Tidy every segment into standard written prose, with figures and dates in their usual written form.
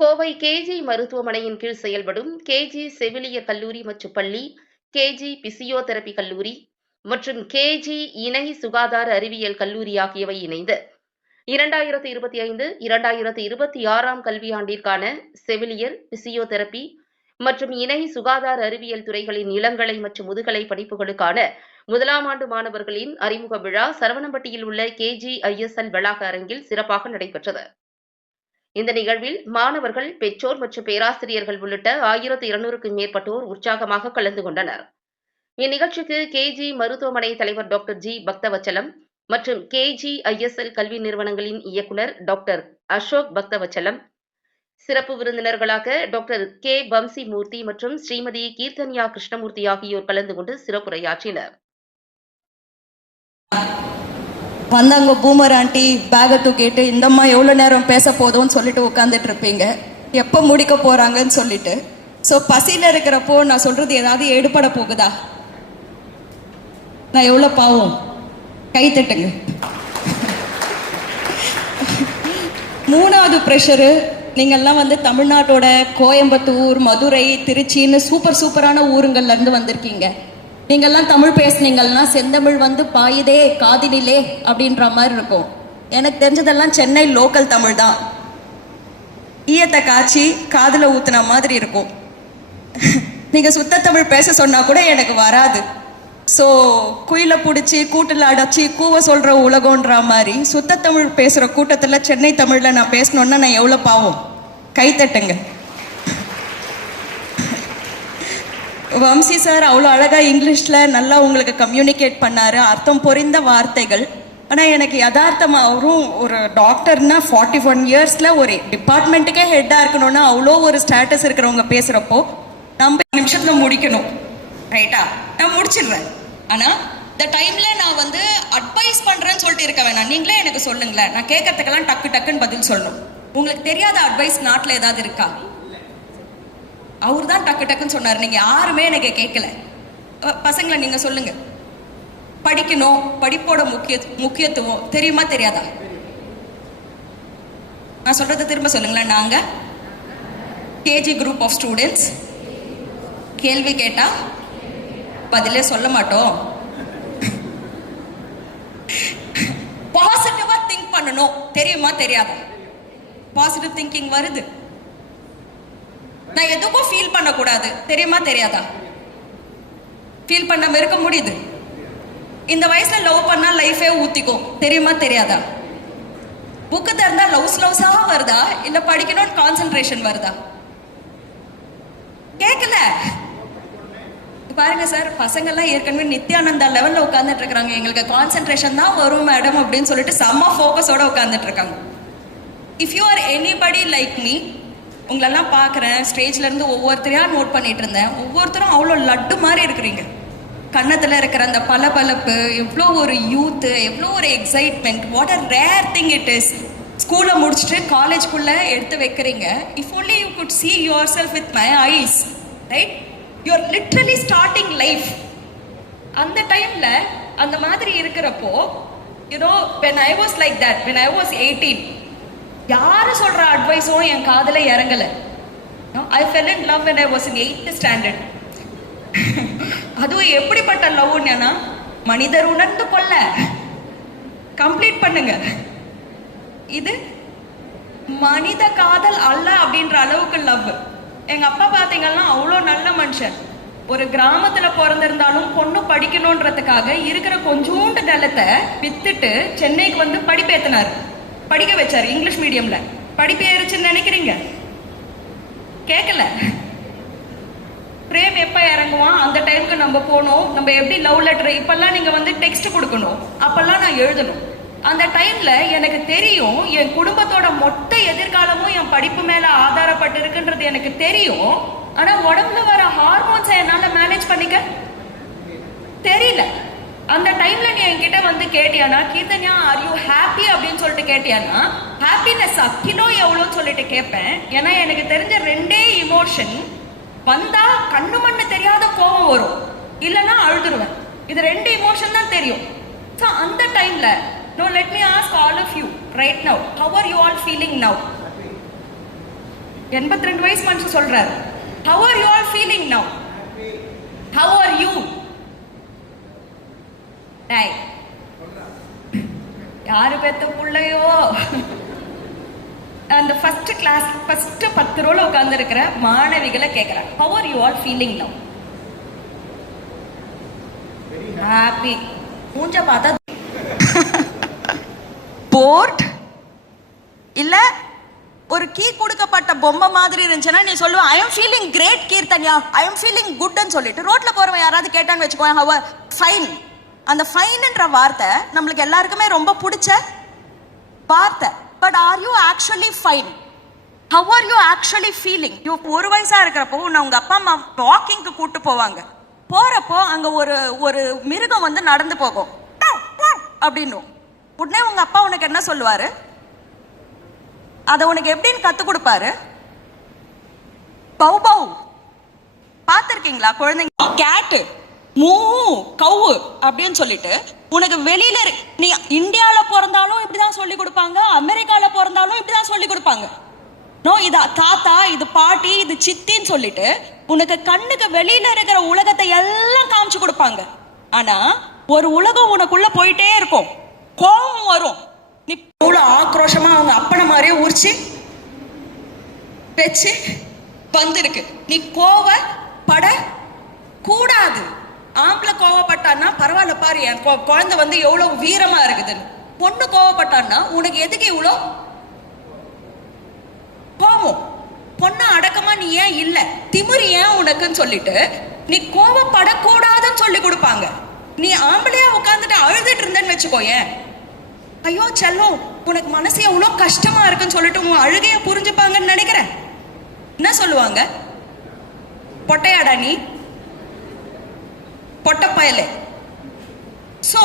Kovai KG மருத்துவமனையின் கீழ் செயல்படும் கேஜி செவிலியர் கல்லூரி மற்றும் பள்ளி, கேஜி பிசியோதெரபி கல்லூரி மற்றும் கேஜி இணை சுகாதார அறிவியல் கல்லூரி ஆகியவை இணைந்து 2025-2026 கல்வியாண்டிற்கான செவிலியர், பிசியோதெரபி மற்றும் இணை சுகாதார அறிவியல் துறைகளின் இளங்கலை மற்றும் முதுகலை படிப்புகளுக்கான முதலாம் ஆண்டு மாணவர்களின் அறிமுக விழா சரவணம்பட்டியில் உள்ள KGISL வளாக அரங்கில் சிறப்பாக நடைபெற்றது. இந்த நிகழ்வில் மாணவர்கள், பெற்றோர் மற்றும் பேராசிரியர்கள் உள்ளிட்ட 1200க்கும் மேற்பட்டோர் உற்சாகமாக கலந்து கொண்டனர். இந்நிகழ்ச்சிக்கு கேஜி மருத்துவமனை தலைவர் டாக்டர் ஜி பக்தவச்சலம் மற்றும் KGISL கல்வி நிறுவனங்களின் இயக்குநர் டாக்டர் அசோக் பக்தவச்சலம், சிறப்பு விருந்தினர்களாக டாக்டர் கே வம்சி மூர்த்தி மற்றும் ஸ்ரீமதி கீர்த்தன்யா கிருஷ்ணமூர்த்தி ஆகியோர் கலந்து கொண்டு சிறப்புரையாற்றினர். வந்தாங்க பூமர் ஆண்டி பேகை தூக்கிட்டு, இந்தம்மா எவ்வளோ நேரம் பேச போதும்னு சொல்லிட்டு உட்காந்துட்டு இருப்பீங்க, எப்போ முடிக்க போகிறாங்கன்னு சொல்லிட்டு. ஸோ பசியில் இருக்கிறப்போ நான் சொல்கிறது ஏதாவது எடுபட போகுதா? நான் எவ்வளோ பாவம், கை தட்டுங்க. 3வது ப்ரெஷரு, நீங்கள்லாம் வந்து தமிழ்நாட்டோட கோயம்புத்தூர், மதுரை, திருச்சின்னு சூப்பரான ஊருங்கள்லேருந்து வந்திருக்கீங்க. நீங்கள்லாம் தமிழ் பேசுனீங்கன்னா செந்தமிழ் வந்து பாயுதே காதினிலே அப்படின்ற மாதிரி இருக்கும். எனக்கு தெரிஞ்சதெல்லாம் சென்னை லோக்கல் தமிழ் தான். ஈயத்தை காய்ச்சி காதில் ஊற்றுன மாதிரி இருக்கும். நீங்கள் சுத்த தமிழ் பேச சொன்னால் கூட எனக்கு வராது. ஸோ குயிலை பிடிச்சி கூட்டில் அடைச்சி கூவ சொல்கிற உலகன்ற மாதிரி சுத்த தமிழ் பேசுகிற கூட்டத்தில் சென்னை தமிழில் நான் பேசணுன்னா நான் எவ்வளோ பாவம், கை தட்டுங்க. வம்சி சார் அவ்வளோ அழகாக இங்கிலீஷில் நல்லா உங்களுக்கு கம்யூனிகேட் பண்ணார், அர்த்தம் பொறிந்த வார்த்தைகள். ஆனால் எனக்கு யதார்த்தமாக, அவரும் ஒரு டாக்டர்னா 41 இயர்ஸில் ஒரு டிபார்ட்மெண்ட்டுக்கே ஹெட்டாக இருக்கணும்னா அவ்வளோ ஒரு ஸ்டேட்டஸ் இருக்கிறவங்க பேசுகிறப்போ நம்ம நிமிஷத்தில் முடிக்கணும், ரைட்டா? நான் முடிச்சிடுறேன். ஆனால் இந்த டைமில் நான் வந்து அட்வைஸ் பண்ணுறேன்னு சொல்லிட்டு இருக்க வேணாம். நீங்களே எனக்கு சொல்லுங்களேன், நான் கேட்கறதுக்கெல்லாம் டக்குன்னு பதில் சொல்லணும். உங்களுக்கு தெரியாத அட்வைஸ் நாட்டில் ஏதாவது இருக்கா? அவர் தான் டக்குன்னு சொன்னார், நீங்கள் யாருமே எனக்கு கேட்கல. பசங்களை நீங்கள் சொல்லுங்க, படிக்கணும், படிப்போட முக்கியத்துவம் தெரியுமா தெரியாதா? நான் சொல்றதை திரும்ப சொல்லுங்களேன். நாங்கள் கேஜி குரூப் ஆஃப் ஸ்டூடெண்ட்ஸ் கேள்வி கேட்டா பதிலே சொல்ல மாட்டோம். பாசிட்டிவா திங்க் பண்ணணும், தெரியுமா தெரியாதா? பாசிட்டிவ் திங்கிங் வருது. நான் எதுக்கும் ஃபீல் பண்ணக்கூடாது, தெரியுமா தெரியாதா? ஃபீல் பண்ணாம இருக்க முடியுது. இந்த வயசுல லவ் பண்ணா லைஃபே ஊத்திக்கும், தெரியுமா தெரியாதா? புக்கு திறந்தா லவ்ஸாக வருதா, இல்ல படிக்கணும்னு கான்சென்ட்ரேஷன் வருதா? கேட்கல. பாருங்க சார், பசங்கள்லாம் ஏற்கனவே நித்யானந்தா லெவல்ல உட்காந்துட்டு இருக்காங்க. எங்களுக்கு கான்சென்ட்ரேஷன் தான் வரும் மேடம் அப்படின்னு சொல்லிட்டு செம்ம ஃபோக்கஸோட உட்காந்துட்டு இருக்காங்க. If you are anybody like me, உங்களெல்லாம் பார்க்குறேன், ஸ்டேஜ்லேருந்து ஒவ்வொருத்தரையாக நோட் பண்ணிட்டு இருந்தேன். ஒவ்வொருத்தரும் அவ்வளோ லட்டு மாதிரி இருக்கிறீங்க. கன்னத்தில் இருக்கிற அந்த பளபளப்பு, எவ்வளோ ஒரு யூத்து, எவ்வளோ ஒரு excitement. What a rare thing it is. ஸ்கூலை முடிச்சுட்டு காலேஜ்குள்ளே எடுத்து வைக்கிறீங்க. If only you good see yourself with my eyes, right? You are literally starting life. அந்த டைமில் அந்த மாதிரி இருக்கிறப்போ, you know, when I was like that, when I was 18, யாரு சொல்ற அட்வைஸும் என் காதல இறங்கல. I fell in love when I was in 8th standard. அதுவும் எப்படிப்பட்ட லவ்னா, மனிதர் உணர்ந்து கொள்ள கம்ப்ளீட் பண்ணுங்க. இது மனித காதல் அல்ல அப்படின்ற அளவுக்கு லவ். எங்க அப்பா பாத்தீங்கன்னா அவ்வளோ நல்ல மனுஷன். ஒரு கிராமத்துல பிறந்திருந்தாலும் பொண்ணு படிக்கணும்ன்றதுக்காக இருக்கிற கொஞ்சோண்டு நிலத்தை வித்துட்டு சென்னைக்கு வந்து படிப்பேத்தினாரு, படிக்க வச்சாரு இங்கிலீஷ் மீடியம்ல. படிப்பு ஏறிச்சுன்னு நினைக்கிறீங்க? கேட்கல. பிரேம் எப்ப இறங்குவான் அந்த டைமுக்கு நம்ம போனோம். நம்ம எப்படி லவ் லெட்டர், இப்பெல்லாம் நீங்க வந்து டெக்ஸ்ட் கொடுக்கணும், அப்பெல்லாம் நான் எழுதணும். அந்த டைம்ல எனக்கு தெரியும் என் குடும்பத்தோட மொத்த எதிர்காலமும் என் படிப்பு மேல ஆதாரப்பட்டு இருக்குன்றது எனக்கு தெரியும். ஆனா உடம்புல வர ஹார்மோன்ஸை என்னால மேனேஜ் பண்ணிக்க தெரியல. அந்த டைம்ல நீ என்கிட்ட வந்து கேட்டியானா, கீர்த்தன்யா ஆர் யூ ஹாப்பி அப்படின்னு சொல்லிட்டு கேட்டியானா, ஹாப்பினஸ் கிலோ எவ்வளோன்னு சொல்லிட்டு கேட்பேன். ஏன்னா எனக்கு தெரிஞ்ச 2 இமோஷன் வந்தா கண்ணு மண்ணு தெரியாத கோபம் வரும், இல்லைன்னா அழுதுருவேன். இது 2 இமோஷன் தான் தெரியும். ஸோ அந்த டைம்ல, no, let me ask all of you right now, how are you all feeling now? 82 வயசு மனுஷன் சொல்றாரு. How are you all feeling now? How are you? டேய், யாரு பெத்த புள்ளையோ அந்த ஃபர்ஸ்ட் கிளாஸ் ஃபர்ஸ்ட் 10 ரோல உட்கார்ந்து இருக்கிற மாணவிகளை கேட்கிறாங்க, how are you all feeling now? Happy. மூஞ்ச பார்த்தா போர்ட் இல்ல ஒரு கீ கொடுக்கப்பட்ட பொம்மை மாதிரி இருந்துச்சுன்னா நீ சொல்லுவ I am feeling great Keerthanya, I am feeling குட்னு சொல்லிட்டு ரோட்ல போறவன் யாராவது கேட்டான்னு வச்சுக்கோ ஹவர் ஃபைன். அந்த ஃபைன்ன்ற வார்த்தை நம்மளுக்கு எல்லாருக்குமே ரொம்ப பிடிச்ச வார்த்தை. But are you actually fine? Have are you actually feeling? ஒரு வயசா இருக்கிறப்போ உன்னை உங்க அப்பா அம்மா வாக்கிங்க்கு கூட்டு போவாங்க. போறப்போ அங்க ஒரு மிருகம் வந்து நடந்து போகும் அப்படின்னு. உடனே உங்க அப்பா உனக்கு என்ன சொல்லுவாரு? அதை உனக்கு எப்படின்னு கத்து கொடுப்பாரு? பௌ பௌ பார்த்திருக்கீங்களா குழந்தைங்க? கேட்டு மூ கவு அப்படின்னு சொல்லிட்டு உனக்கு வெளியில நீ இந்தியாவில பிறந்தாலும் இப்படிதான் சொல்லி கொடுப்பாங்க, அமெரிக்கால பிறந்தாலும் இப்படிதான் சொல்லி கொடுப்பாங்க. நோ, இது தாத்தா, இது பாட்டி, இது சித்தின்னு சொல்லிட்டு உனக்கு கண்ணுக்கு வெளியில இருக்கிற உலகத்தை எல்லாம் காமிச்சு கொடுப்பாங்க. ஆனா ஒரு உலகம் உனக்குள்ள போயிட்டே இருக்கும். கோபம் வரும். நீ இவ்வளவு ஆக்ரோஷமா அவங்க அப்பனை மாதிரியே உரிச்சு வச்சு வந்திருக்கு. நீ கோவப்பட கூடாது. ஆம்பளை கோவப்பட்டான்னா பரவாயில்ல பாரு, என் குழந்தை வந்து எவ்வளவு வீரமா இருக்குதுன்னு. பொண்ணு கோவப்பட்டான்னா உனக்கு எதுக்கு இவ்வளோ கோவம்? பொண்ணு அடக்கமா நீ ஏன் இல்ல, திமிரு ஏன் உனக்குன்னு சொல்லிட்டு நீ கோவப்படக்கூடாதுன்னு சொல்லி கொடுப்பாங்க. நீ ஆம்பளையா உட்காந்துட்டு அழுதுட்டு இருந்தேன்னு வச்சுக்கோயேன், ஐயோ செல்லம் உனக்கு மனசு எவ்வளோ கஷ்டமா இருக்குன்னு சொல்லிட்டு உன் அழுகைய புரிஞ்சுப்பாங்கன்னு நினைக்கிறேன். என்ன சொல்லுவாங்க? பொட்டையாடா நீ, பொட்டப்பயலே. சோ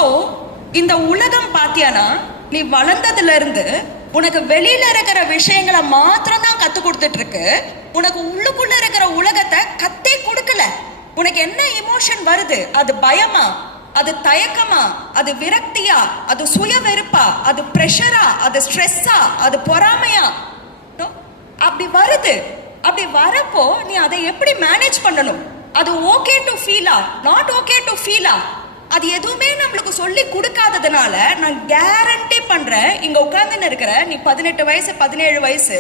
இந்த உலகம் பாத்தியானா நீ வளர்ந்ததுல இருந்து உனக்கு வெளியில இருக்கிற விஷயங்களை மாத்திரம் தான் கத்து கொடுத்துட்டு இருக்கு. உனக்கு உள்ளுக்குள்ள இருக்கிற உலகத்தை கத்தே கொடுக்கல. உனக்கு என்ன இமோஷன் வருது? அது பயமா, அது தயக்கமா, அது விரக்தியா, அது சுய வெறுப்பா, அது பிரஷரா, அது ஸ்ட்ரெஸ்ஸா, அது பொறாமையா? அப்படி வருது. அப்படி வரப்போ நீ அதை எப்படி மேனேஜ் பண்ணணும்? அது ஓகே டு ஃபீலா, நாட் ஓகே டு ஃபீலா? அது எதுவுமே நம்மளுக்கு சொல்லி கொடுக்காததுனால நான் கேரண்டி பண்றேன், இங்க உட்கார்ந்துன்னு இருக்கிற நீ 18 வயசு 17 வயசு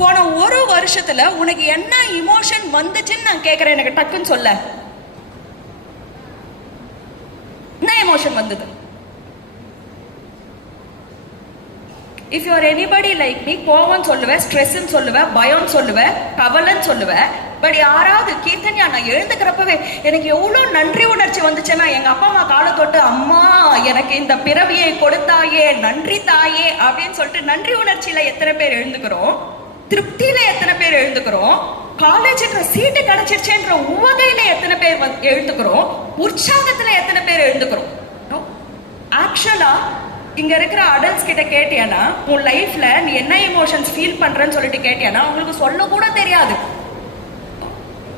போன ஒரு வருஷத்துல உனக்கு என்ன இமோஷன் வந்துச்சுன்னு நான் கேட்கிறேன். எனக்கு டக்குன்னு சொல்ல, என்ன எமோஷன் வந்தது? If you are anybody like me, கோவம் சொல்லுவேன், ஸ்ட்ரெஸ்ன்னு சொல்லுவேன், பயம் சொல்லுவேன், கவலைன்னு சொல்லுவேன். பட் யாராவது கீர்த்தன்யா நான் எழுந்துக்கிறப்பவே எனக்கு எவ்வளோ நன்றி உணர்ச்சி வந்துச்சுன்னா, எங்க அப்பா அம்மா காலை தொட்டு அம்மா எனக்கு இந்த பிறவியை கொடுத்தாயே, நன்றி தாயே அப்படின்னு சொல்லிட்டு நன்றி உணர்ச்சியில எத்தனை பேர் எழுந்துக்கிறோம்? திருப்தியில எத்தனை பேர் எழுந்துக்கிறோம்? காலேஜுக்கு சீட்டு கிடைச்சிருச்சேன்ற உவகையில எத்தனை பேர் எழுந்துக்கிறோம்? உற்சாகத்துல எத்தனை பேர் எழுந்துக்கிறோம்? ஆக்சுவலா இங்க இருக்கிற அடல்ட்ஸ் கிட்ட கேட்டியானா, உன் லைஃப்ல நீ என்ன எமோஷன்ஸ் ஃபீல் பண்றன்னு சொல்லிட்டு கேட்டியானா உங்களுக்கு சொல்ல கூட தெரியாது.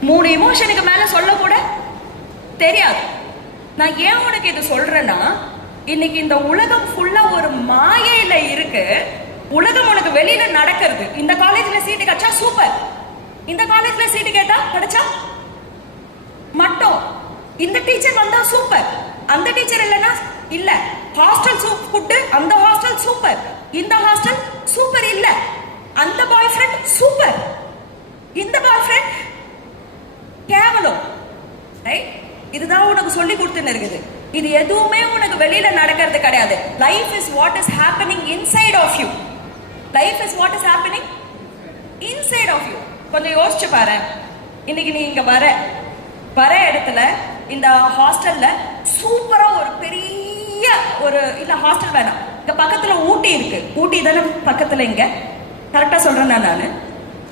3 எமோஷனுக்கு மேல சொல்ல கூட தெரியாது. நான் ஏன் உனக்கு இது சொல்றேன்னா, இன்னைக்கு இந்த உலகம் ஃபுல்லா ஒரு மாயையில இருக்கு. உலகம் உனக்கு வெளியில நடக்கிறது. இந்த காலேஜ்ல சீட்டு கிடைச்சா சூப்பர், இந்த காலேஜ்ல சீட்டு கேட்டா கிடைச்சா மட்டும், இந்த டீச்சர் வந்தா சூப்பர், அந்த டீச்சர் இல்லைன்னா இல்ல, ஹாஸ்டல் ஃபுட் அந்த ஹாஸ்டல் சூப்பர், இந்த ஹாஸ்டல் சூப்பர் இல்ல, அந்த பாய் ஃப்ரெண்ட் சூப்பர், இந்த பாய் ஃப்ரெண்ட் கேவலம். ரைட்? இதுதான் உனக்கு சொல்லி கொடுத்துன்னு இருக்குது. இது எதுவுமே உனக்கு வெளியில நடக்கிறது கிடையாது. Life is what is happening inside of you. Life is what is happening inside of you. கொஞ்சம் யோசிச்சு பாரு. இன்னைக்கு நீ இங்க வர இடத்துல இந்த ஹாஸ்டல்ல சூப்பரா ஒரு பெரிய ஒரு இல்ல ஹாஸ்டல் வேணாம், இங்க பக்கத்துல ஊட்டி இருக்கு. ஊட்டி தானே பக்கத்துல, இங்க கரெக்டா சொல்றேன் நானு.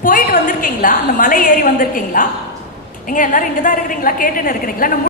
போயிட்டு வந்திருக்கீங்களா? அந்த மலை ஏறி வந்திருக்கீங்களா? எங்க எல்லாரும் இங்கதான் இருக்கிறீங்களா? கேட்டுன்னு இருக்கிறீங்களா?